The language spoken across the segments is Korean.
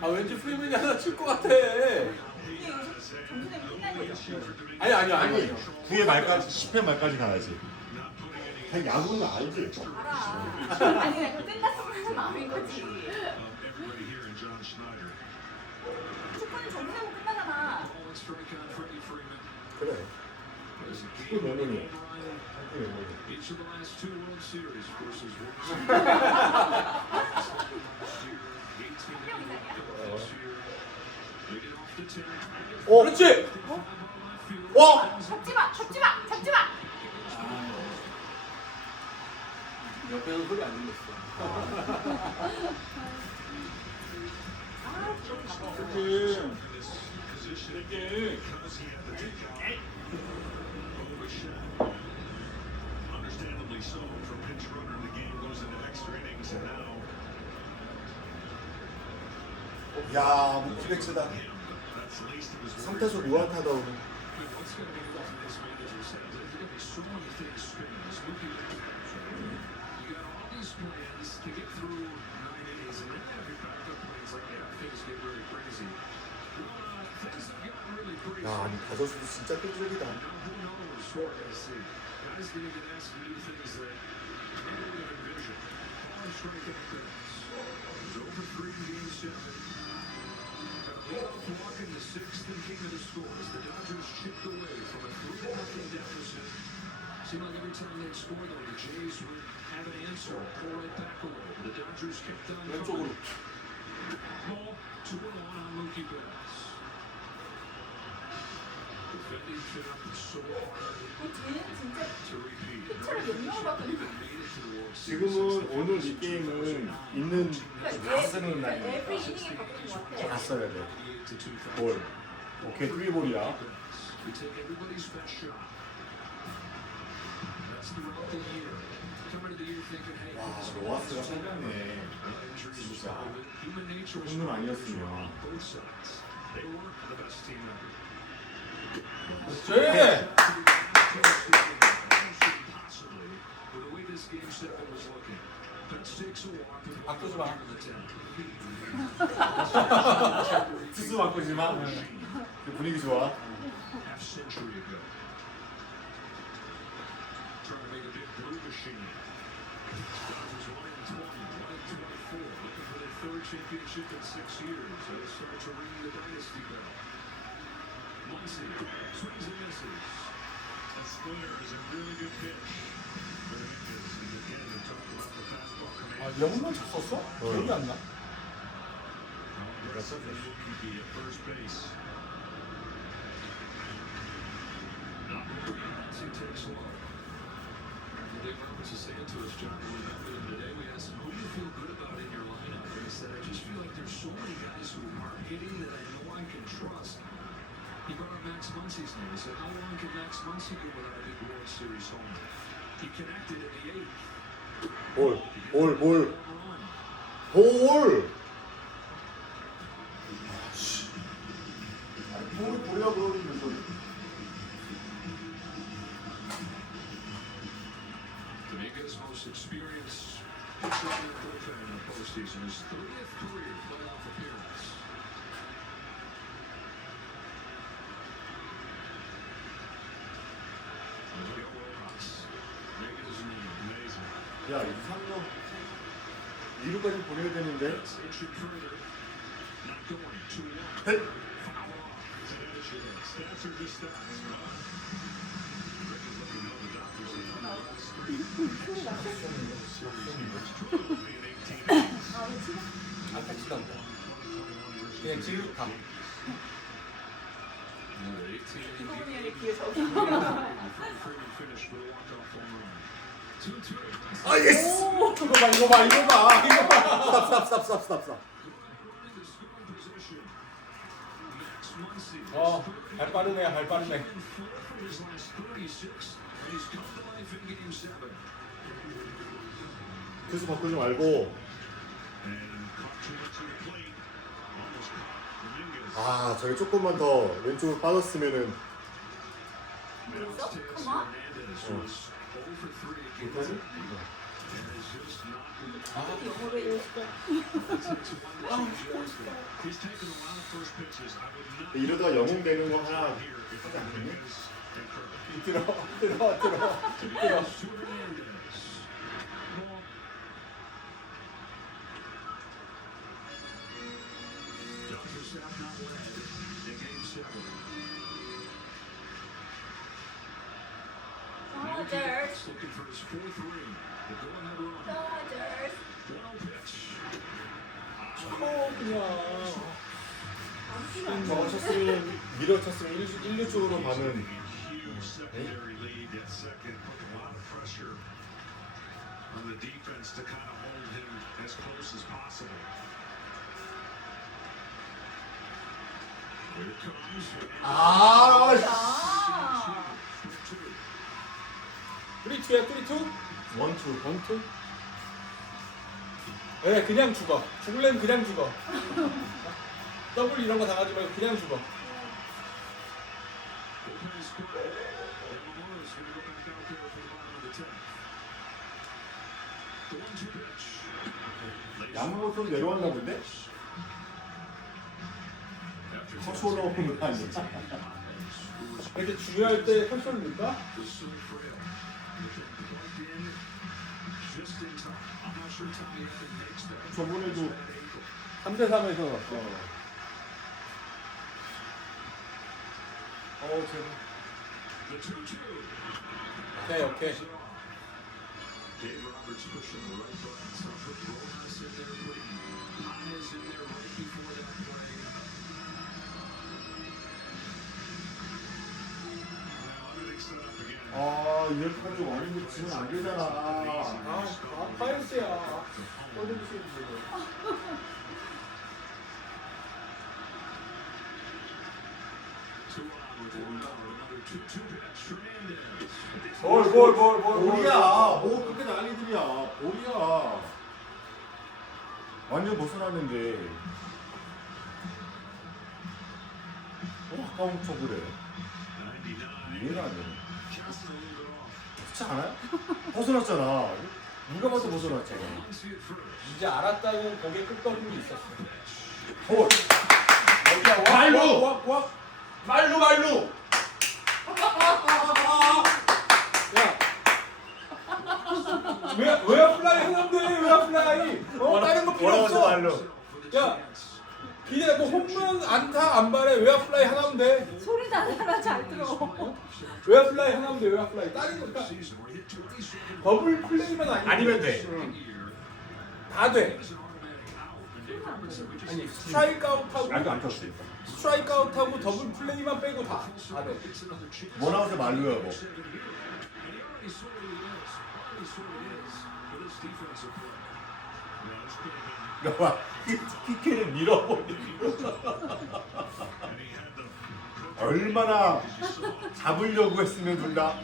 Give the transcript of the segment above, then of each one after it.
아 왠지 프리맨이 하나 칠 것 같아. 아니. 9회 말까지 10회 말까지 가야지. 그냥 야구는 알지? 알아. 아니 그냥 끝났으면 마음인 거지. 축구는 정리하고 끝나잖아. 그래. 축구 내년이야. 그렇지. 와. 잡지 마. 옆에서 소리 안 들렸어. Understandably so, from pinch runner, the game goes into extra innings, and now 야, 뭐 기백스다. that's the least of his worries. 상태수 무한타다 오늘. What's going to be what this manager says? There's going to be so many things spinning. This movie, you got all these plans to get through 9 innings, and then every backup plan's like, yeah, things get really crazy. Things have gotten really crazy. 야, 아니 다저스도 진짜 끈질기다. Now who knows what we're going to see? Guys going to get asked to do things that they don't even envision. Power strikeout balance. He's over 3 in Game 7. Leadoff walk in the 6th and came to the score as the Dodgers chipped away from a 3-0 deficit. Seemed like every time they'd score, though, the Jays would have an answer, pull right back away. The Dodgers kept on 왼쪽으로. Ball 2-1 on Mookie Betts. Defending Phil so hard 쟤는 진짜 to repeat. 피처를 몇 명을 봤더니. Made it to the World Series. 지금은 오늘 이 게임은 있는 그러니까 쓰는 날이야. 에브리 이닝에 바꾼 것 같아. 다 써야 돼. 88 to 2000. 볼. 오케이, 투리볼이야. We take everybody's best shot. That's throughout the year. Coming to the year thinking, hey, 와, this 로하스가 생겼네. injuries was 진짜. part of it. Human nature was 홈런 part of it 아니었으면. on both sides. They were the best team ever. 그렇지. Possibly, with the way this game 7 was looking. Betts takes a walk with 바꾸지 마. in the 10th. 투수 바꾸지 마. 분위기 좋아. Half century ago. Trying to make a big blue machine. Dodgers 1-20, 1-24, looking for their 3rd championship in 6 years. They start to ring the dynasty bell. Muncy swings and misses. That splitter is a really good pitch. Veronicas, and again, we talked about the fastball 아, command. 얘 홈런 쳤었어? 기억이 안 나. Aggressively looking at first base. Muncy takes a look. Dave Roberts is saying to us, John, we met with him today. We asked him, who do you feel good about in your lineup? And he said, I just feel like there's so many guys who are hitting that I know I can trust. He brought up Max Muncy's name. He said, how long can Max Muncy go without a big World Series home? He connected in the 8th. 볼. 볼. Run. 볼. 볼이 볼이라고 그러는데 Dominguez, most experienced pitcher in the bullpen in the postseason, his 30th career playoff appearance. Miguel Rojas, making his name. Amazing. 야, 2, 3년 2루까지 보내야 되는데. Extension further. Not going. 2-1. 헷! Foul off. Stats are just stats. Rick is looking to the doctors in the last 3. 안 택시던데. 그냥 지금 가. 이거분이 기회 적 Freeman finished with a walk-off home run. 2-2. 아, 예스! 이거 봐. 스탑. The scoring position. Max Muncy. 발 빠르네. For his last 36, and he's come to life in Game 7. 투수 바꾸지 말고. And caught to the plate. Almost caught Dominguez. 아, 저기 조금만 더 왼쪽으로 빠졌으면은. 있어? Tex 그만? Hernandez was 0 for 3 at Game 7. And is just not 영어로 읽을게. He's taken a lot of first pitches. I would not 이러다 영웅 되는 거 하나 하지 않겠니? 들어. to Hernandez. Ball. Dodger staff not led in Game 7. Dodgers. Looking for his fourth ring. The go-ahead run. Dodgers. 1-0 pitch. 그냥. 저거 쳤으면 밀어쳤으면 1루 쪽으로 가는 Huge secondary lead at second, putting a lot of pressure on the defense to kind of hold him as close as possible. Here it comes. 아 야. 프리투야 프리투? 원투 원투? 네 그냥 죽어. 죽을래면 그냥 죽어. 더블 이런 거 당하지 말고 그냥 죽어. 양호선 내려왔나 본데? 커스 올라오는 거 아니야? 이렇게 중요할 때 컨트롤 넣을까? 저번에도 3대3에서 제발. 오케이. Dave Roberts pushing the right button. So put Rojas in there, putting Hines in there right before that play. Now everything's set up again. 아 이렇게까지 원인도 지면 안 되잖아. 파이스야. 꼴드비시는데. Two on with 1 out. Another 2-2 pitch. Hernandez. 볼이야. 뭐 그렇게 난리들이야. 볼이야. 완전 벗어났는데. 아까운 척 그래. 99. 이해가 안 되네. Just a little bit off. 그렇지 않아요? 벗어났잖아. 누가 봐도 벗어났잖아. Muncy at first. 이제 알았다고 고개 끄덕이는 게 있었어. 볼. 어디야? 말로! 와. 말로! 야. 왜 플라이 하는데? 왜 플라이? 다른 거 필요 없어. 말로. 야. 그냥 뭐 홈런 안타 안 바래. 왜 플라이 하나면 돼? 소리 나잖아. 잘 들어. 왜 플라이 하나면 돼? 왜 플라이? 다른 거 Season where he hit 27. 더블 플레이만 아니면 돼. 다 돼. It's an automatic out. And Dave Roberts said we just 아니 스트라이크 아웃하고 아직도 안 쳤어. 스트라이크 아웃하고 더블 플레이만 빼고 다 돼. gets another chance. 뭐 나와서 말로야 뭐. And he already sort of is for this defensive play. Yeah, this could have been. 봐. 키키를 밀어버리고. And he had the. 얼마나 잡으려고 했으면 둘 다.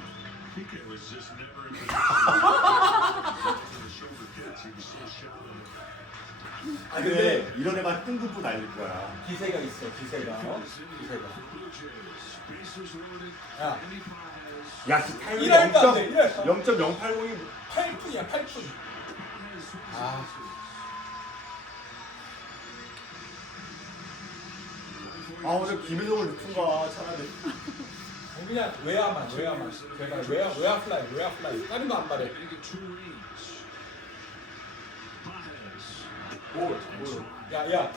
Piquet was just never in the shoulder catch. He was so shallow. 근데 이런 애가 뜬금포 날릴 거야. 기세가 있어. 기세가. 기세가. Blue Jays, bases loaded. 야. Andy Paez. 야, 그 타이밍 이랄도 안 돼, 이랄. 0.080이 8분이야 8분. 아. 오늘 김혜성을 넣던가 차라리. 그냥 외야만. 제가 외야 플라이. 다른 거 안 바래. They get 2 reads. Paez. 뭘. 야.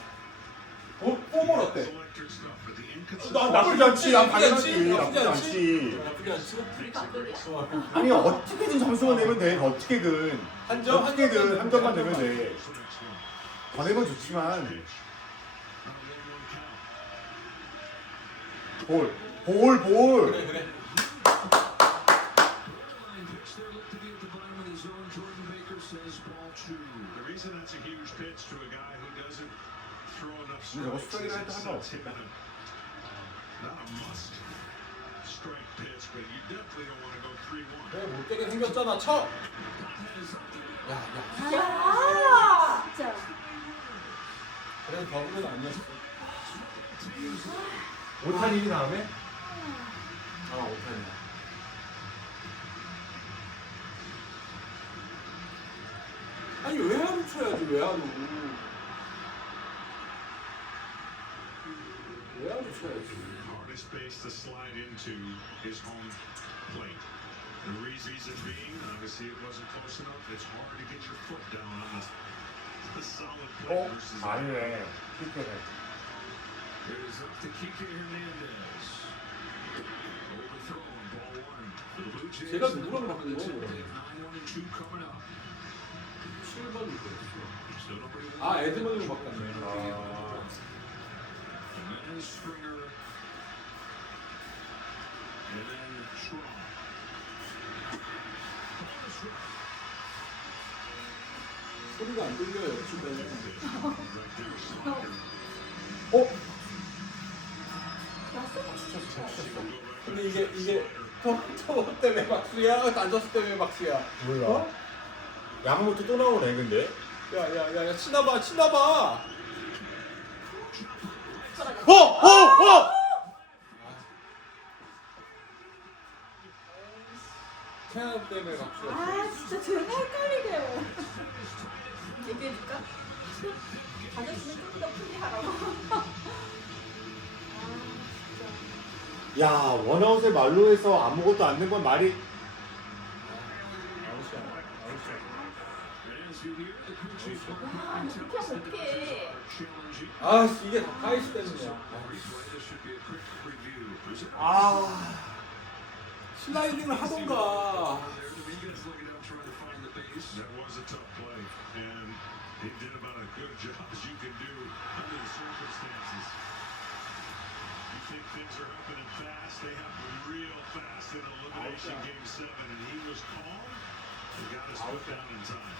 뽕을 어때? Electric stuff, but the inconsistent. 나쁘지 않지. 당연하지. 나쁘지 나쁘지 않지. 않지. 나쁘지 않지? 아니 어떻게든 점수만 내면 돼. 어떻게든. 어떻게든 한 점만 내면 돼. 더 내면 좋지만. 볼. 그래. The reason that's a huge pitch to a guy who doesn't throw enough 저거 strikes 스트라이크를 할 is 때 상관없겠다. not a must strike pitch, but you definitely don't want to go 3-1. 그래 못되게 생겼잖아. 쳐. 야. 야. 진짜. 그래도 더블은 아니었어. 5탄이니 다음에? 5탄이야. 아니 외야로 쳐야지 외야로. 외야로 쳐야지. Hardest space to slide into his home plate. The reason being, obviously it wasn't close enough. It's hard to get your foot down on the solid plate versus. 아니네. 킥해네. It is up to Kike Hernandez. Overthrown, ball one. For the Blue Jays. 제가 누구랑 바꾼 거예요, 그럼? 9-1-2 coming up. 7번 누구였어? Still nobody. 아, 에드먼으로 바꿨네. And then Springer. And then Schwab. 소리가 안 들려요, 주변에. 근데 이게 터 때문에 박수야? 앉았을 때 왜 박수야? 몰라. 어? 야마모토 또 나오네 근데. 야, 치나봐. 태양 때문에 박수야. 아 진짜 제가 헷갈리게 해요. 얘기해줄까? 가졌으면 좀 더 크게 하라고. 야 원아웃의 말로에서 아무것도 안 된 건 말이. 와 이렇게 하면 어떡해. 아, 이게 다 카이스 때문이야. 아, 슬라이딩을 하던가. That was a tough play, and he did about as good a job as you can do under the circumstances. You think things are happening fast? They happen real fast in Elimination Game 7, and he was calm and got his foot down in time.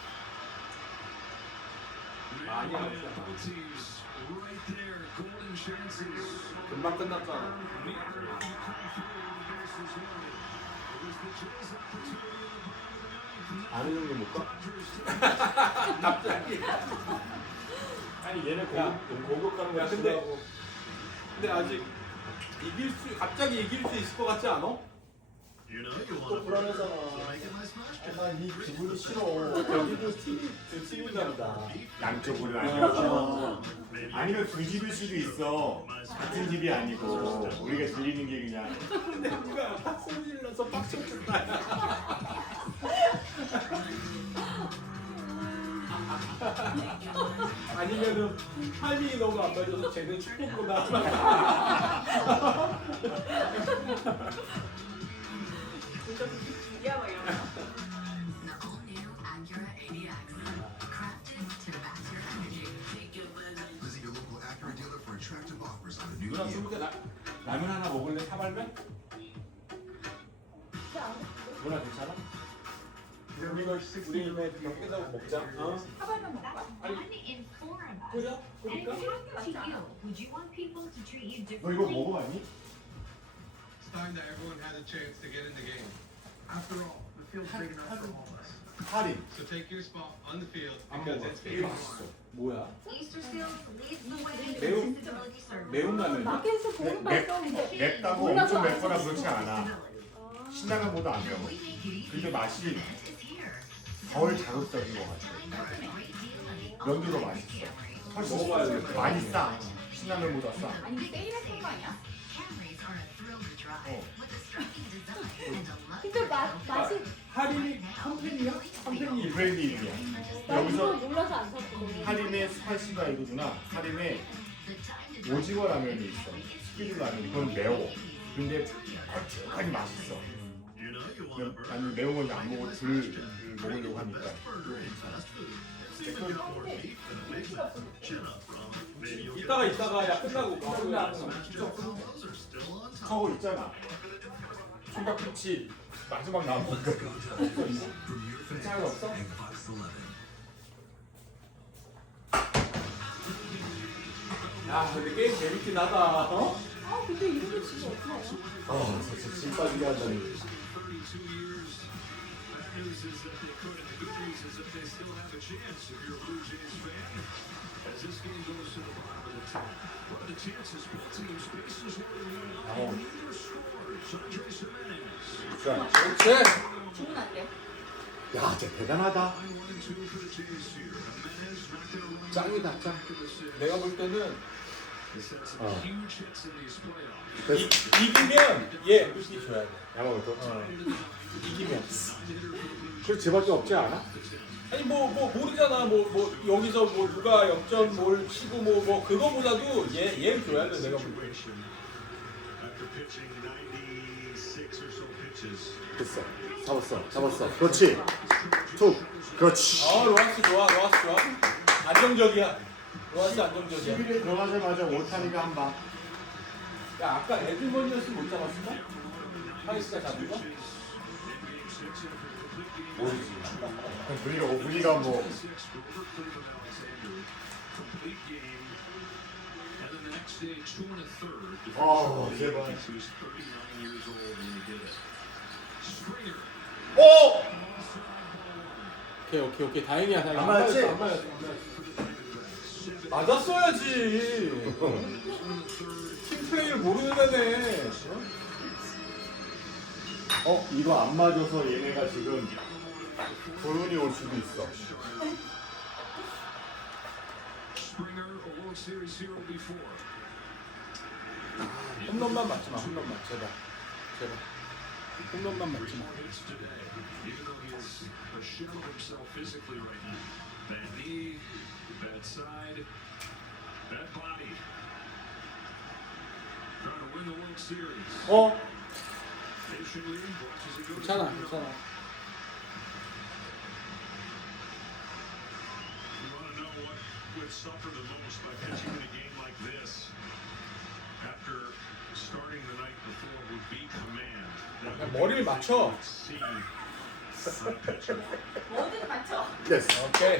Both teams right there, golden chances. 금방 끝났잖아. Neither can come through the bases loaded. It was the Jays' opportunity in the bottom of the ninth. 아는 형님 못 가? 갑자기. 아니 얘네 고급 가는 야, 거 근데- 싫어하고. 근데 아직 갑자기 이길 수 있을 것 같지 않아? You know you 또 불안하잖아. 난이 기분이 싫어. 여기도 두 팀인가 보다. 양쪽으로 아니고. 아니면 두 집일 수도 있어. 같은 집이 아니고 우리가 들리는 게 그냥. 근데 누가 박수 질러서 빡쳐 준다. 아니면은 타이밍이 너무 안 맞아서 쟤는 축구구나. 이야 뭐 이런 거. The all-new Acura ADX, crafted to match your energy. Visit your local Acura dealer for attractive offers on the new 누나 vehicle. 술 먹게 라면 하나 먹을래? 사발면? 누나 괜찮아? 우리 이번에 경기 끝나고 먹자. 어? 사발면 먹을까? Uninformed. 끓여? And 끓일까? if it happened to you, would you want people to treat you 너 이거 differently? 먹어봤니? It's time that everyone had a chance to get in the game. After all, the field's big enough for all of us. 할인. So take your spot on the field 안 because 먹어. it's 이게 game 맛있어. on. 뭐야? Easter Seals leads the way in 매운- disability service. 매운 라면. 마켓에서 보는 발성인데 맵다고 몰라서 엄청 안 맵거나 샀어. 그렇지 않아. 신라면보다 안 매워. We make it easy. 근데 맛이 Is here. 덜 자극적인 것 같아. Time for a great deal of the 면도 더 all-new 맛있어. Camry. 훨씬 먹어봐야겠다. 많이 싸. 신라면보다 싸. 아니 이게 세일했던 거 아니야? Camrys are a thrill to drive Oh. with a striking design and a 근데 luxury 맛이 할인이 컴팬이야? 컴팬이 브랜드 이름이야. 나 이거 여기서 몰라서 안 샀거든. 할인의 스파이시가 이거구나. 할인의 오징어 라면이 있어. 스피드 라면. 이건 매워. 근데 걸쭉하니 맛있어. You know you want to burn. 나는 매운 건 안 먹고 덜 먹으려고 하니까. Burger ain't fast food. It's even got more beef than a Big Mac. Chin up, Rama. Maybe you'll get 이따가 야 끝나고 가보자. those are still on top. 하고 있잖아. 총각 끝이 마지막 나온 거. 괜찮은 거 없어? 야, 근데 게임 재밌긴 하다. 어? 아 근데 이렇게 치면 어떡해? 아, 진짜 진 빠지게 한다니. 32 years. Bad news is that they could, and the good news is that they still have a chance if you're a Blue Jays fan. As this game goes to the bottom of the 10th, what are the chances both teams bases loaded and neither scores? Andres Gimenez. 자, 그렇지. 주문 안 돼. 야, 진짜 대단하다. 1-2 for the Jays here. Gimenez not going to run. 짱이다, 짱. 내가 볼 때는 He's had some Oh. huge hits in these playoffs. 됐어. 이기면 얘 MVP 줘야 돼. 야마모토. 이기면. 그럴 제밖에 없지 않아? 아니 뭐 모르잖아. 뭐 여기서 뭐 누가 역전 뭘 치고 뭐 그거보다도 얘 줘야 돼 내가 볼 때. After pitching 96 or so pitches. 됐어. 잡았어. 그렇지. 툭. 그렇지. 로하스 좋아. 안정적이야. 로하스 안정적이야. 11에 들어가자마자 오타니가 한 방. 야 아까 에드먼이었으면 못 잡았을까? 하이스가 잡은 거? 모르지. 우리가 뭐. Complete game. And then the next day, 2 1/3. 아, 제발. He was 39 years old when he did it. Springer. 오! 오케이. 다행이야. 안 맞았지? 안 맞았어. 맞았어야지. 팀 플레이를 모르는 애네. 이거 안 맞아서 얘네가 지금 조윤이 올 수도 있어. Springer, a World Series hero before. 홈런만 맞지 마. 제발. 홈런만 맞지 마. Hits today, even though he is a shell of himself physically right now. Bad knee, bad side, bad body. Trying to win the World Series. Patiently watches it go. 괜찮아. You want to know what would suffer the most by pitching in a game like this? After starting the night before would be command. That 야, would be 머리를 the thing 맞춰. you would see from a pitcher. 뭐든 맞춰. 됐어. 오케이.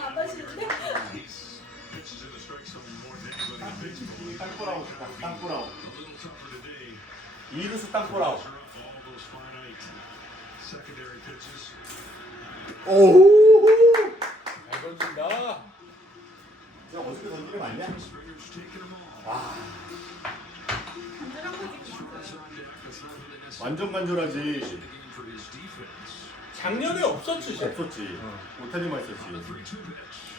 안 마시는데? He's pitches in the strike zone more than anybody in baseball. 땅볼아웃. A little tougher today. 이루수 땅볼아웃. Throw up all those finite secondary pitches. 오우. 잘 던진다. 야, 어저께 던지는 거 아니야? Springer's taking them all. 간절한 거지. That's on deck. That's not really necessary. 완전 간절하지. The game for his defense. 작년에 없었지. 쟤. 없었지. 오타니만 있었지. 3-2 pitch.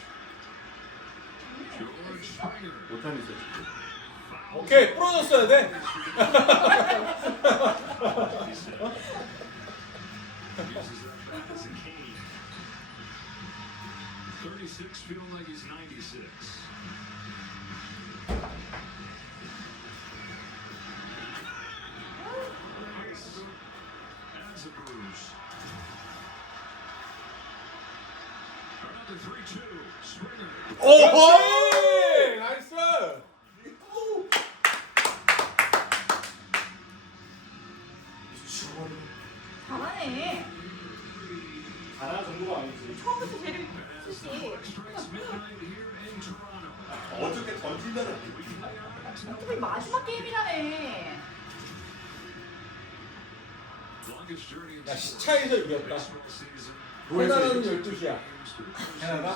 George Springer. 오타니 있었지. 오케이. 부러졌어야 돼. Uses that bat as a cane. 36 feeling like he's 96. Adds a bruise. Another 3-2. Springer. 오호! 나이스. 잘하네. 잘할 정도가 아니지. 처음부터 제일 쓰시. Strikes midnight here in Toronto. 어저께 던진다는 어차피 마지막 게임이라며. Longest journey in 야 시차에서 이겼다. baseball season. 캐나다는 12시야. 캐나다?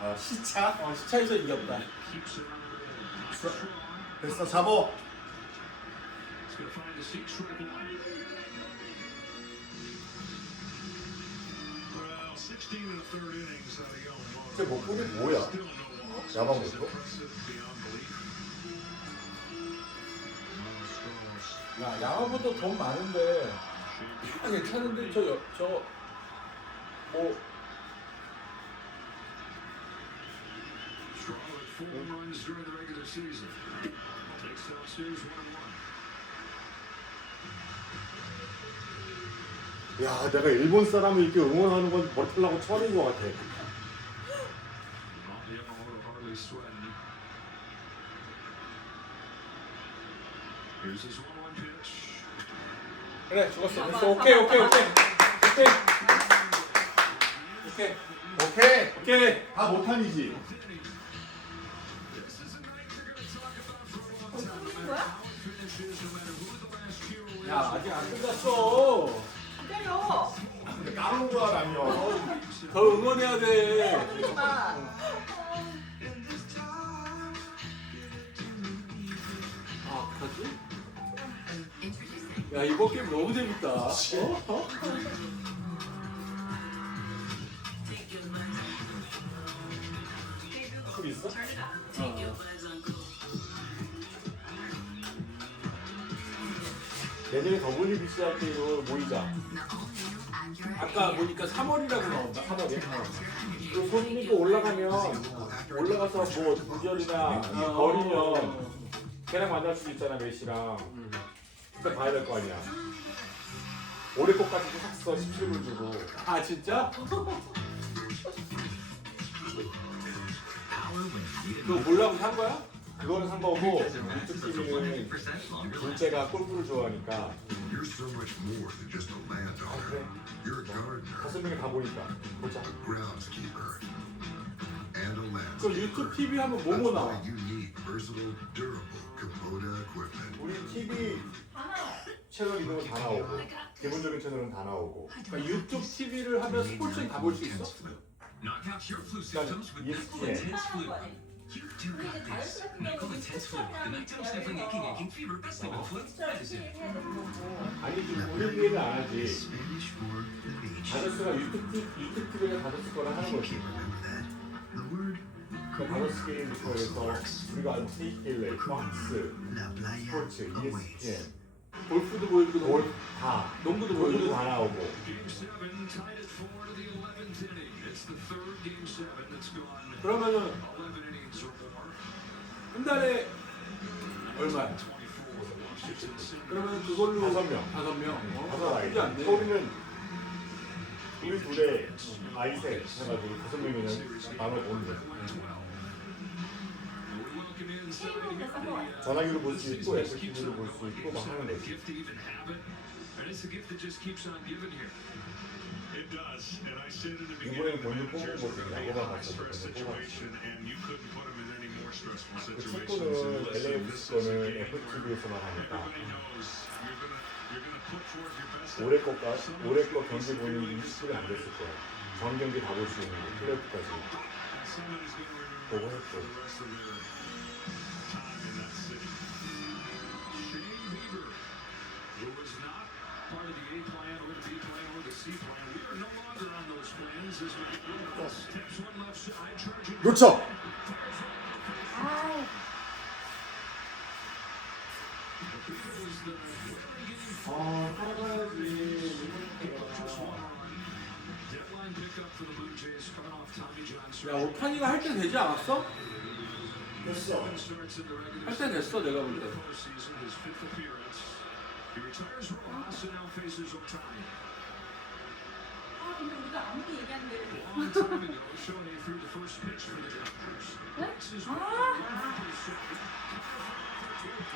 아, 시차? 시차에서 이겼다. Keeps it on strong. 됐어, 잡어. He's going to find the seat strike one. Well, 16 and a third innings out of Yamamoto. 쟤 목걸이 뭐야? Still no walks. 야마모토? Which is impressive beyond belief. Stros. 야 양아보다 돈 많은데 괜찮은데 뭐 Straw with 4 runs during the regular season. Takes down series 1-1. 야, 내가 일본 사람을 이렇게 응원하는 건 머리 털라고 처음인 것 같아. Yamamoto hardly sweating. Here's his 1-1 pitch. 그래 죽었어. 잡아, 됐어. 오케이. 오케이. 다 못한이지. This is a night you're going to talk about for a long time. 끝인 거야? Finishes, no matter who the last hero is. 야 아직 안 끝났어. 기다려. 근데 까는 거라며. 더 응원해야 돼. 흔들리지 마. 아 어떡하지? Introducing 야 이번 게임 너무 재밌다. 쿨 있어? 내년에 WBC 할 때로 모이자. 아까 보니까 3월이라고 나온다. 3월에. 그 손님이 또 올라가면 올라가서 뭐 두절이나 버리면 걔랑 만날 수도 있잖아 메시랑. 그때 봐야 될 거 아니야. 올해 것까지 샀어 17불 주고. 아 진짜? 그거 몰라고 산 거야? 그거는 산 거고 이쪽 팀은 둘째가 골프를 좋아하니까 You're so much more than just a landowner. 그래 You're a gardener, 5명이 다 보니까 보자. a groundskeeper, and a 그 landscaper. 유튜브 TV 하면 뭐뭐 That's 나와? why you need versatile, durable Kubota equipment. 우리 TV 채널 이름은 다 나오고 기본적인 채널은 다 나오고 그러니까 유튜브 TV를 하면 스포츠는 다 볼 수 있어? Knock out your flu 그러니까 symptoms with Nyquil ESPN Intense Flu. 하는 거네. You do 근데 got 다이어트 this. 같은 Nyquil 경우는 Intense Flu. The nighttime sniffling, aching fever, best thing with flu. Medicine. 해야 되는 거고. 아니지 우리 얘기는 안 하지. Spanish for the beach. 다저스가 유튜브 TV에 다저스 거랑 하는 You 거지. can't remember that. The word 그 다저스 게임 에서 우리가 아는 KKLA, 팍스, La Playa 스포츠, awaits. ESPN, 골프도 보여주고 골 다, 농구도 골프도 보여주고 다 나오고. Game 7 tied at 4 to the 11th inning. It's the third Game 7 that's gone 그러면은 11 innings or more. 한 달에 얼마야? 24. 그러면 그걸로 5명. 5명. 다섯 아이. 쉽지 않네. 우리는 우리 둘에 아이 셋 해가지고 5명이면 나눠 보는 거지. K보다 싼거 같아. 전화기로 볼 수 있고 애플 TV로 볼 수 있고 막 하는 거지. gift to even have it, and it's a gift that just keeps on giving here. It does, and I said in the 이번에 beginning, 본인 the managers 뽑은 were 거지. in a 야구가 high-stress 갔었거든. situation, and you couldn't put them in any more stressful 그 situations. 축구는 And listen, LAFC this is a 거는 game 애플 where TV에서만 하니까 everybody knows you're gonna put forth your best. 올해 거 경기 보는 20분이 안 됐을 거야. 전 경기 다 볼 수 있는 거 플레이오프까지 And somebody's gonna 보고 remember 했고. for the rest of their time in that city. Shane Bieber, who was not part of the A plan or the B plan or the C plan. We are no longer on those plans as we get rid of this. Taps one left side, charging. 놓쳐! 아, Bieber was the 아 살아가야지. deadline pickup for the Blue Jays coming off Tommy John 야 오타니가 할 때 되지 않았어? 됐어. starts in the regular 할 때 됐어 내가 볼 때. postseason, his fifth appearance. He retires Rojas and now faces Otani. 아, 근데 우리가 아무리 얘기하는데. A long time ago, Shohei threw the first pitch for the Dodgers. That's his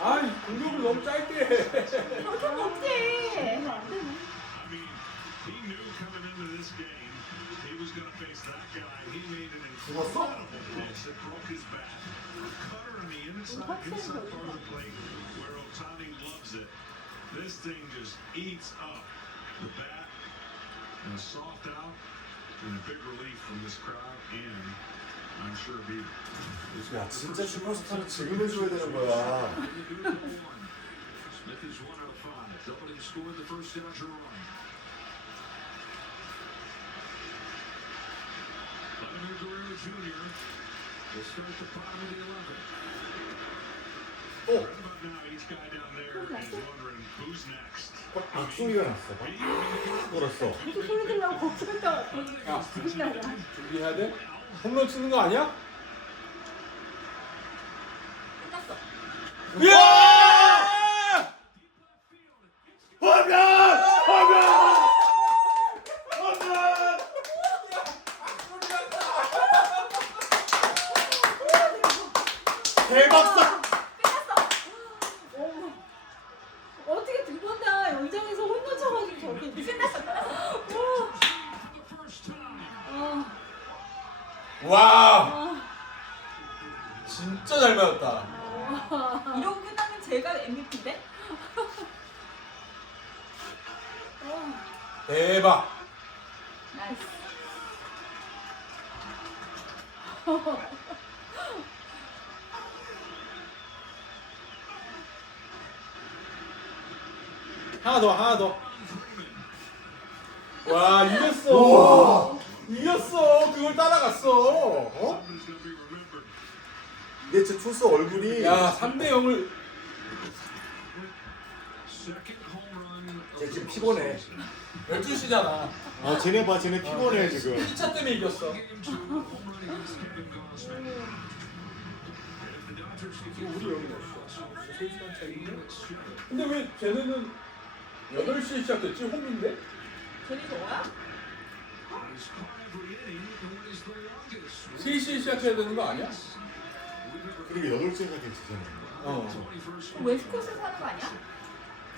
아이 공격을 너무 짧게 해. 그렇게 하면 어떡해. 안 되네. I mean, he knew coming into this game he was going to face that guy. He made an incredible pitch that broke his back. A cutter on the inside part of the plate where Otani loves it. This thing just eats up the bat. And a soft out and a big relief from this crowd and I'm sure Bieber. 야 진짜 슈퍼스타는 지금 해줘야 되는 거야. Smith is 1 out of 5. Doubled and scored the first Dodger run. Vladimir Guerrero Jr. will start at the bottom of the 11th. 어? Right about now, each guy down there is wondering who's next. 악소리가 났어. 울었어. 무슨 소리 들려고 걱정했다. 야 지금 나야. 준비해야 돼? 홈런 치는 거 아니야? 끝났어. 이야! 화면! 화면! 화면! 대박사! 어머. 어떻게 두 번 다 연장에서 홈런 쳐가지고 저렇게 끝났어. 아, 와 아, 진짜 잘 맞았다. 아. 이러고 끝나면 제가 MVP인데? 대박. 나이스. 하나 더 하나 더. 와 이겼어. 우와. 이겼어. 그걸 따라갔어. 어? Somebody's going to be remembered 근데 저 투수 얼굴이 야 3대 0을 Second home run of 쟤 the 지금 피곤해. 12시잖아. 아 쟤네 봐, 쟤네 피곤해 지금. 1차 때문에 이겼어. game 2 home run against Kevin Gausman. If the Dodgers can 지금 get 우리 여기 몇 시야? 3시간 차인데? it's seven. 근데 왜 쟤네는 8시에 시작했지? 홈인데? 쟤네 저거야? He's caught every inning and is the longest. 3시에 시작해야 되는 거 아니야? 그리고 8시가 되잖아. 어. 21st 그럼 웨스트코스트 사는 거 아니야?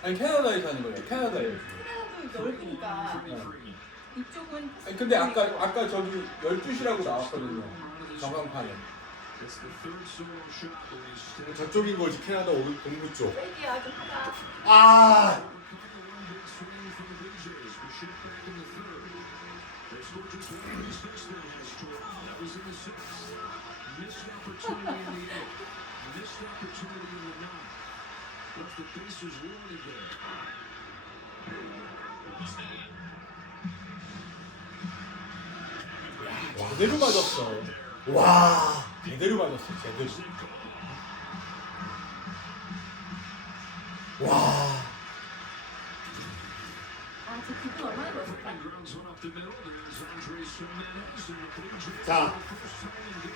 아니 캐나다에 사는 거야. 캐나다에. 캐나다도 넓으니까 이쪽은 아니 근데 아까 저기 12시라고 나왔거든요. 전광판에. It's the third solo shot that he's still 저쪽인 거지, 캐나다 동부 쪽. 세기야 좀 하자. 아! swing from the Blue Jays. Bichette back in the third. They scored just one of these six there last tour. That was in the sixth. Missed opportunity in the eighth. Missed opportunity in the ninth. Left the bases loaded there. 제대로 맞았어. 와! 제대로 맞았어. 제대로. 와! 아, 쟤 기분 얼마나 좋았을까? Grounds one up the middle. There's Andres Gimenez and the Blue Jays. 자,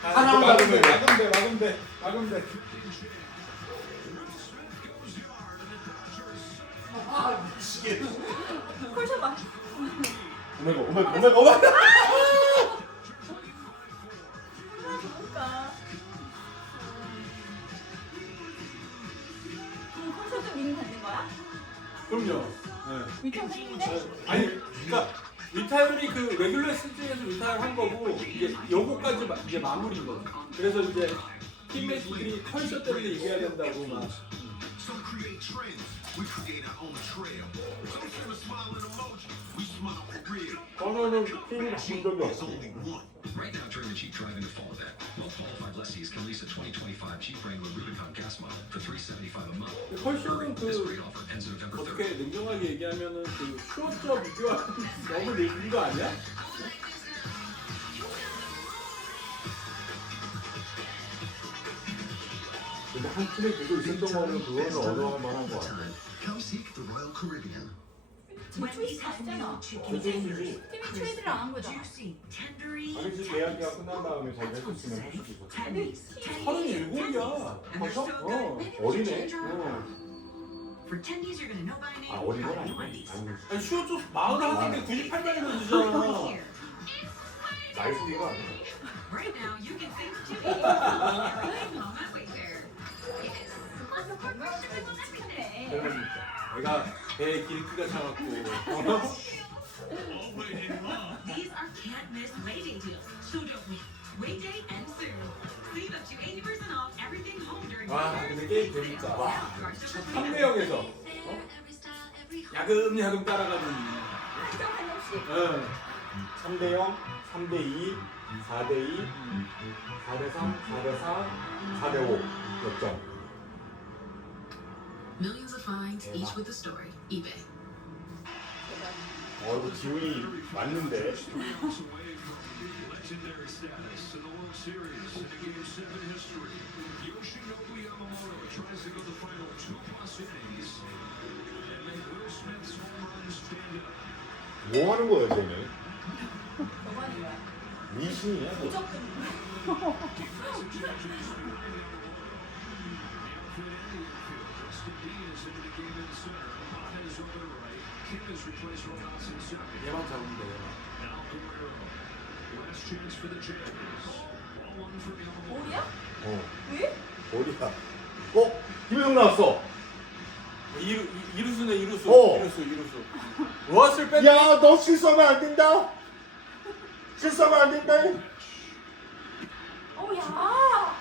아, 하나만 막으면 막으면 돼. 막으면 돼. 막으면 돼. 아, 미치겠네. 콜샷 봐. 오메가, 오메가, 오메가, 오메가! 좋을까? 그럼 콜샷도 미는 받는 거야? 그럼요. 네. 위쪽 생긴데? 아니, 그러니까 리타율이 그 레귤러 시즌에서 리타율 한 거고 이제 요거까지 이제 마무리인 거죠. 그래서 이제 팀메이트들이 컬셔 때문에 이겨야 된다고 막. Some create trends. We create our own trail. Some send a smiling emoji. We smile for real. 저는 팀이 바뀐 적이 There's 없어. only one. Right now, during the Jeep Drive-In Fall Event, well-qualified lessees can lease a 2025 Jeep Wrangler Rubicon gas model for $375 a month. 컬셔는 This 그 great offer ends November 3rd. 어떻게 냉정하게 얘기하면은 그 슈어점 비교하는 너무 늦은 거 아니야? 근데 한 팀에 계속 있었던 거는 그거는 얻어갈 만한 거 같아. Come seek the Royal Caribbean. 제 초이스 아니잖아. 조종이지. 팀이 트레이드를 안 한 거잖아. Juicy, tendery, 아니지, 계약기가 끝난 다음에 자기가 했었으면 할 수도 있었지. tendies, 37이야. And they're so good. Maybe we should 어리네. change our order. 어. For tendies, you're gonna know by name. 아, 어린 건 아니고. Wendy's. 아니고. 아니 슈어점 41인데 98만이면 주잖아. Here. 나이 속이가 아니야. Right now, you can save too. Everything home at Wayfair. Yes. Plus, 얼마나 a 잘 지키네. 그러니까 내가 배에 기름기가 차갖고 These are can't miss Wayday deals. So don't wait. Wayday ends soon. Save up to 80% off everything home during 와 Wayfair. 근데 게임 재밌다. Now, our super 3대0에서 야금야금 따라가는. 한 명씩. 응. 3대0, 3대2, 4대2, 4대3, 4대4, 4대5 역전. Millions of finds, each with a story. eBay. 이거 기운이 맞는데. Legendary status in the World Series in a Game 7 history. Yoshinobu Yamamoto tries to go the final 2+ innings and make Will Smith's home run stand up. 뭐 하는 거야, 쟤는? 저거 하는 거야. 미신이야, 뭐. 무조건. Defensive challenges winning the 1-1. The outfield and the infield. Justin Dean is into the game in center. Mata is over to right. Kim has replaced Rojas in second. 얘만 잡으면 돼. Now Guerrero. Last chance for the Jays. 1-1 for Yamamoto. 볼이야? 어, 왜? 어디야? 어? 김혜성 나왔어. 이루수네 이루수. 어. 이루수. 로하스를 뺐. 야, 너 실수하면 안 된다. 실수하면 안 된다. 어우 야.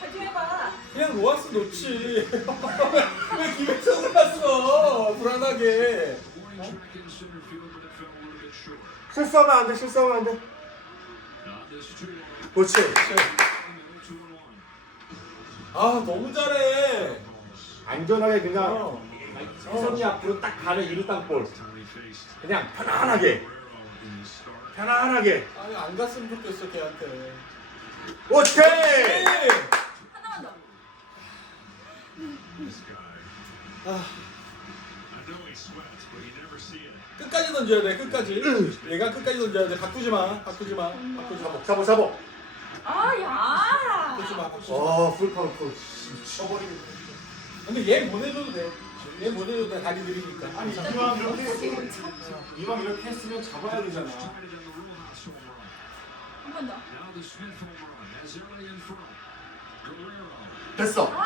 잘 좀 해봐. 그냥 로하스 놓지. 왜 김혜성을 갔어? 불안하게. Warning track in center field, but it fell a little bit short. 실수하면 안 돼, 실수하면 안 돼. Not this 2-1. 그렇지. 2-1. 아 너무 잘해. 안전하게 그냥 어. 시선이 앞으로 딱 가는 이루 땅볼. 그냥 편안하게. 편안하게. 아니 안 갔으면 좋겠어 걔한테. 오케이. 네. know he sweats, but you never see it. 끝까지 던져야 돼. 끝까지. 얘가 끝까지 던져야 돼. 바꾸지 마. 바꾸지 마. 잡어. 아, 야. 바꾸지 마. 바꾸지 마. 풀카운트. 쳐버리고. 근데 얘 보내줘도 돼. 얘 보내줘도 돼. 다리 느리니까. 아니 이왕 이렇게 했으면 잡아야 되잖아. 한 번 더. Now the Smith home run has early in front. Guerrero. 됐어. 잡아.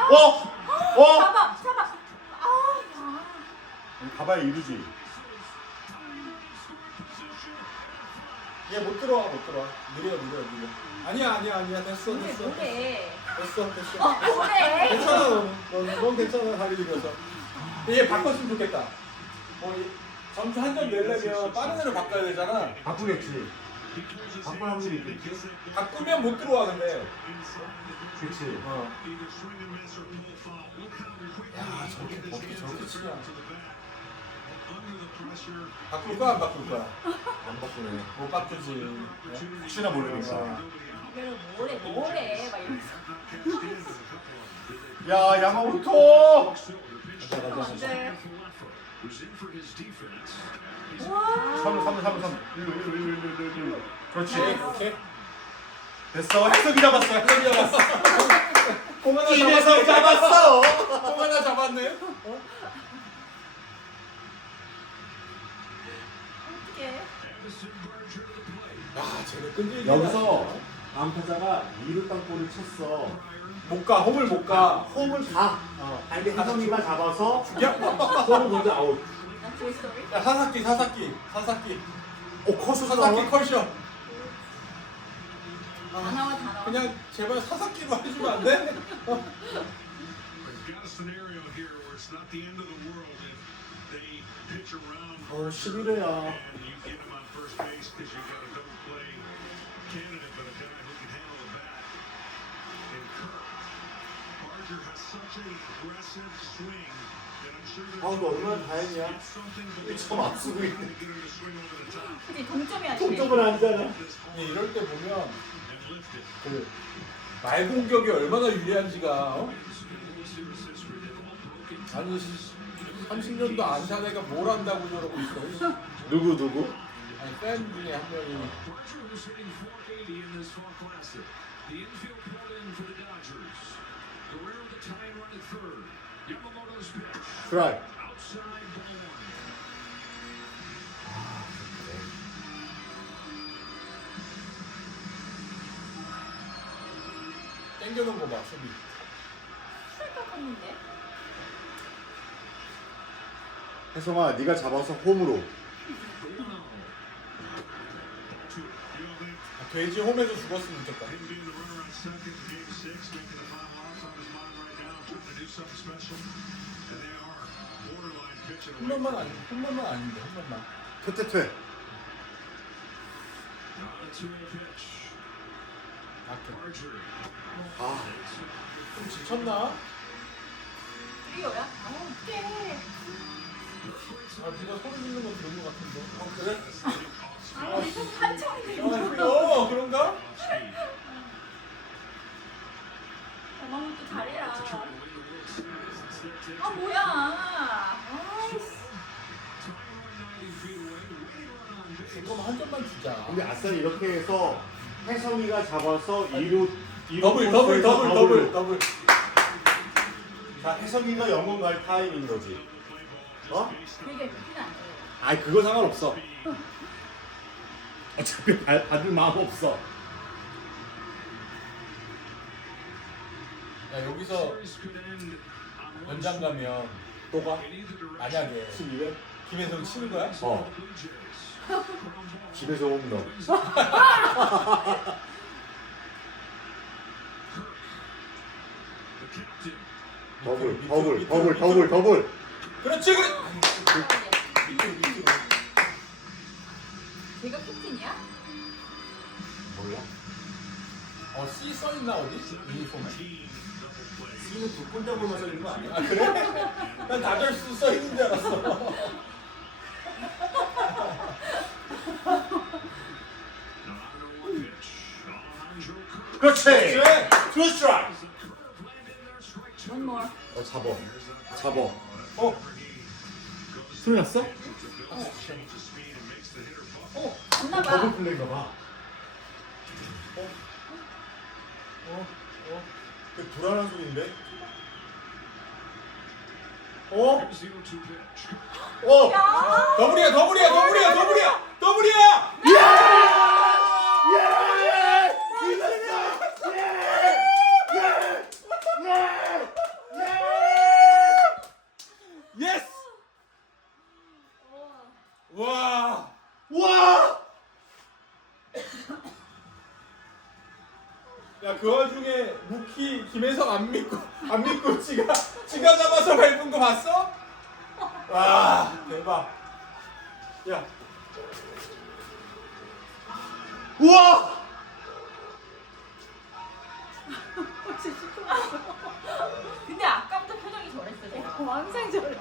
아, 야. 가봐야 이루지. 얘 못 들어와. 느려. 아니야. 됐어. 뭐래. 됐어. 뭐래. 괜찮아. 넌 괜찮아. 다리 느려서. 얘 바꿨으면 좋겠다. 점수 한 점 내려면 빠른 애로 바꿔야 되잖아. 바꾸겠지. 바꿀 확률이 있겠지. 바꾸면 못 들어와 근데. 그렇지. Either swing and miss or pull foul. Look how quickly 야 저렇게 어떻게 저렇게 치냐. to the bat. Under the pressure. 바꿀 거야 안 바꿀 거야? 안 바꾸네. 못 바꾸지. 혹시나 모르니까. 이거를 뭐래. 막 이러면서. 야 야마모토. 네. Was in for his defense. 와. 3. 일로. 그렇지. 오케이. 됐어. 해석이 잡았어. 공 하나 입에서 잡았어. 공 하나 잡았네. 어떡해. 야 쟤네 끈질기. 여기서 안타자가 2루 땅볼을 쳤어. 못 가. 홈을 못 가. 홈을 가. 근데 혜성이가 잡아서 야, 홈을 먼저 아웃. 나 조이스토리. 야 사사키. 커서 사사키 컷이야. 다 나와. 그냥 제발 사사키로 해주면 안 돼? We've got a scenario here where it's not the end of the world if they pitch around 11회야. and you get him on first base because you've got a double play candidate, but a guy who can handle the bat. And Kirk, Barger has such a aggressive swing that I'm sure that 너 얼마나 다행이야. it's something 참 앞서고 to 있네. get him to swing over the top 그치, 동점이 아니지. 동점은 아니잖아. 근데 이럴 때 보면 and lift it. 그 말 공격이 얼마나 유리한지가 아니 30년도 안 산 애가 뭘 한다고 저러고 있어. 누구? 아니 팬 중에 한 명이 Barger was hitting 480 in this fall classic. The infield pulled in for the Dodgers. Guerrero the tying run at third. Yamamoto's pitch. 트라이. Outside ball one. 땡겨놓은 거봐 수비. 슬쩍 했는데. 혜성아, 네가 잡아서 홈으로. 돼지 홈에서 죽었으면 좋겠다. Him being the runner on second in game 6, making the final outs on his mind right now, trying to do something special. And they are borderline pitching away. 홈런만 아닌데 홈런만. 퇴. On a two-way pitch. Barger. 좀 지쳤나? 트리오야? 어떡해. 누가 소리 지르는 거 들은 거 같은데. 그래? 우리 좀 한참이 되는 그런가? 엄마는 또 잘해라. 뭐야. 아이씨. 그럼 한 점만 주자. 근데 아싸 이렇게 해서 혜성이가 잡아서 2루 더블. 자, 혜성이가 영웅 갈 타임인 거지. 그게 그렇긴 아니에요. 아이 그거 상관없어. 어차피 받을 마음 없어. 야 여기서 연장 가면 또 가? 만약에 12회? 김혜성 치는 거야? 집에서 홈런. 더블. 그렇지 그래. 걔가 캡틴이야? 몰라. C 써있나 어디? 유니폼에? C는 불꽃장으로만 써있는 거 아니야? 아 그래? 난 다저스 써있는 줄 알았어. 그렇지. 투 스트라이크. One more. 잡어. 소리 났어? 됐나봐. 더블 플레이인가 봐. 그 불안한 소리인데? 어? 야! 더블이야 더블이야 더블이야 더블이야 더블이야. 예스. 와. 와! 야, 그 와중에 무키 김혜성 안 믿고 지가 잡아서 밟은 거 봤어? 와, 대박. 야, 우와! 근데 아까부터 표정이 저랬어, 제가. 항상 저래.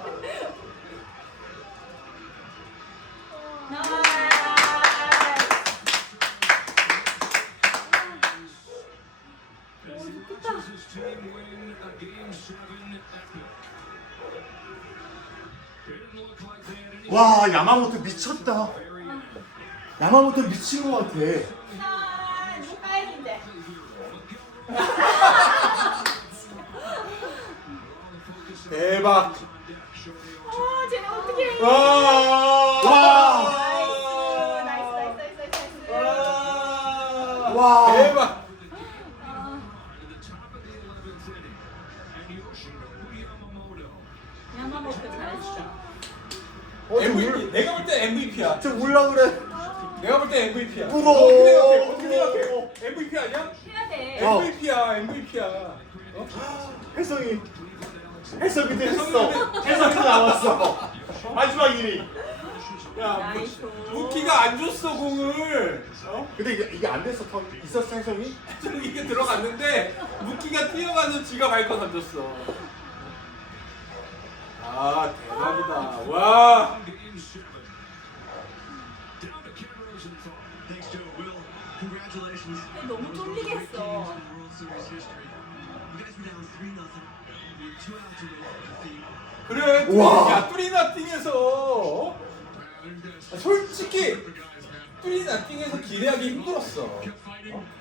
His team win a Game 7 epic. It didn't look like they had any 와, 야마모토 미쳤다. very end. 야마모토 미친 것 같아. 이거 까야겠는데. 대박. 쟤네 어떡해. 와. 와! 나이스. 와! 대박. To the top of the 11th inning. And Yoshinobu Yamamoto. 야마모토 잘했어. MVP. 내가 볼 때 MVP야. 저 울라 그래. 내가 볼 때 MVP야. 울어. 어떻게 생각해? MVP 아니야? 해야 돼. 어. MVP야. 혜성이 됐어. 혜성이 나왔어. 마지막 1위. 야, 나이스. 무키가 안 줬어 공을. 근데 이게 안 됐어. 있었어 혜성이? 좀 이게 들어갔는데 무키가 뛰어가서 지가 밟고 던졌어. 아, 대박이다. 와. Game 7. Down to Ken Rosenthal. Thanks, Joe. Will, congratulations. 너무 쫄리겠어. World Series history. You guys were down 3-0 with 2 outs away from defeat. 그래, 우와. 야, 뚜리나띵에서 솔직히 뚜리나띵에서 기대하기 힘들었어.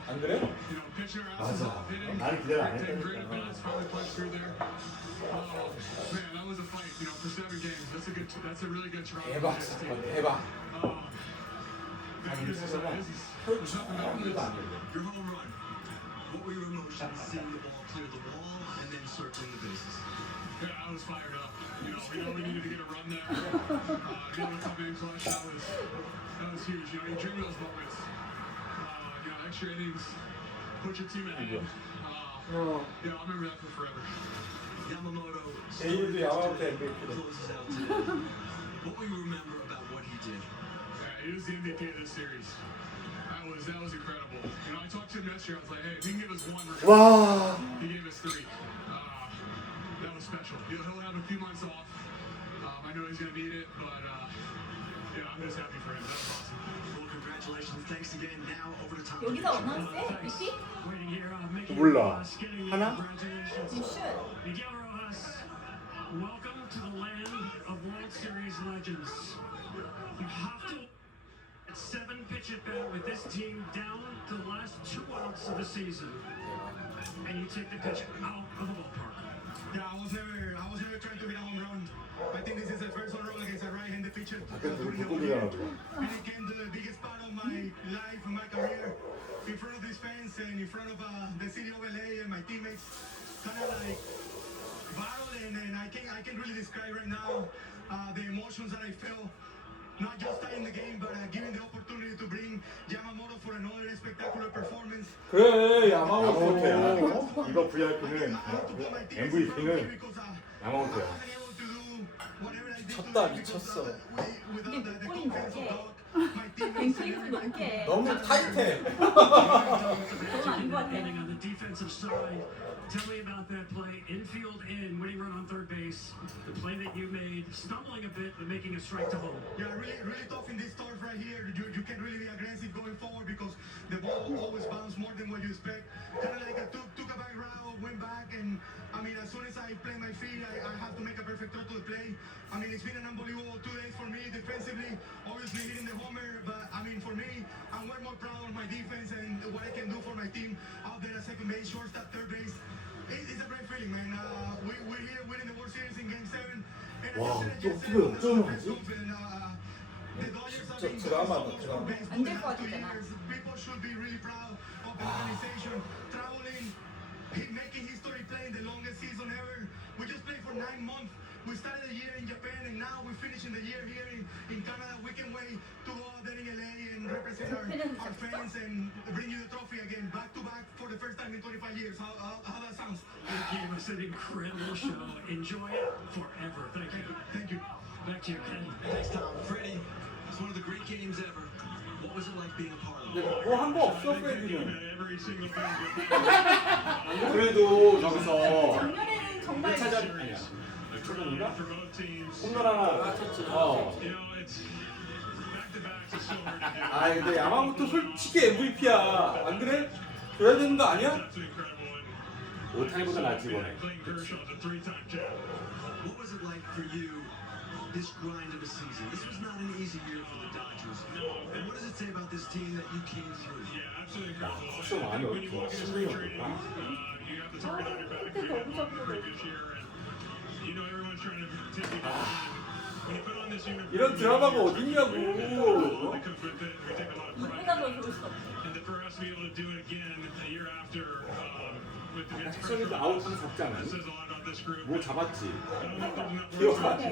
안 그래? 맞아. 나는 기대를 안 했다니까. 대박, 사건 대박. Your home run. What were your emotions seeing the ball clear the wall and then circling the bases? Yeah, I was fired up. You know, we needed to get a run there. Getting a couple in clutch, that was huge. You know, you dream of those moments. You know, extra innings, put your team ahead. Yeah, I'll remember that for forever. Yamamoto 내일도 야마모토 MVP래. closes out today. What will you remember about what he did? Yeah, he was the MVP of this series. That was incredible. You know, I talked to him yesterday. I was like, hey, if he can give us one, we're 와! He gave us 3. That was special. He'll have a few months off. I know he's going to need it, but yeah, I'm just happy for him. That was awesome. Well, congratulations. Thanks again. Now over to Tom. 여기서 어나운스 해? 리피? Waiting here, Mickey 몰라. Rojas getting 하나? congratulations. You should. Miguel Rojas, welcome to the land of World Series legends. You have to 7-pitch at bat with this team down to the last 2 outs of the season, and you take the pitch out of the ballpark. Yeah, I was never trying to hit a home run. I think this is the first home run against a right-handed pitcher. 아까 누구 돋보기잖아 그거. And it came the biggest part of my life and my career in front of these fans and in front of the city of LA and my teammates. Kind of like battle and I can really describe right now the emotions that I feel. Not just in the game, but given the opportunity to bring Yamamoto for another spectacular performance. 그래, 야마모토야. 야마모토. 이거 VIP는 MVP는 Because 야마모토야. I wasn't able to do whatever I did 미쳤다, today because, 미쳤어. without the 몇 confidence of 골인데? Doc, my teammates and 뱅크리스 everybody. 넘게. 너무 타이트해. 그건 아닌 것 같아. Ending on the defensive side. Tell me about that play. Infield in, winning run on third base. The play that you made, stumbling a bit, but making a strike to home. Yeah, really tough in this turf right here. You can't really be aggressive going forward because the ball always bounces more than what you expect. Kind of like I took a back route, went back, and I mean, as soon as I play my feet, I have to make a perfect perfect throw to the play. I mean, it's been an unbelievable 2 days for me defensively. Obviously hitting the homer, but I mean, for me, I'm way more proud of my defense and what I can do for my team out there at second base, shortstop, third base. It's a great feeling, man. We're here winning the World Series in Game 7. And 와, I 또 just 어떻게 역전을 said, 하지? the Dodgers have 진짜 been 드라마다, so 드라마. best 안 될 the 것 last 2 같잖아. years. People should be really proud of the organization. Traveling, making history, playing the longest season ever. We just played for 9 months. We started the year in Japan and now we're finishing the year here in Canada. We can wait to go out there in LA and represent our fans and bring you the trophy again, back to back for the first time in 25 years. How that sounds? Thank you. It's an incredible show. Enjoy it forever. Thank you. Thank you. Back to you, Ken. Thanks, Tom. Freddie, it's one of the great games ever. What was it like being a part of it? 뭐 한 거 없어, 프레디는. Every single thing. 그래도 저기서 작년에는 정말 1차전 아니야. 1차전인가? For both teams. 홈런 하나. 어. You know, it's back-to-backs is so hard to do. 아 근데 야마모토 솔직히 MVP야. 안 그래? 줘야 되는 거 아니야? That's incredible. And 오타니보다 낫지 이번에. Clayton Kershaw's a 3-time champ. What was it like for you, this grind of a season? This was not an easy year for the Dodgers. And what does it say about this team that you came through? Yeah, absolutely incredible. 확실히 많이 When you walk 어렵고 into 신경이 spring training, 없구나. you have the target on your back. 그때 You had 너무 the previous year, and you know everyone's trying to take you down. And when you put on this uniform, 이런 드라마가 we 어딨냐고. cook with it. We take a lot of pride. 누구나 더 좋을 수 없어. And for us to be able to do it again a year after with the 택션이도 아웃 하나 잡지 않았니? that says a lot about this group. 뭐 잡았지. I don't know if there's enough 기억 room 안 to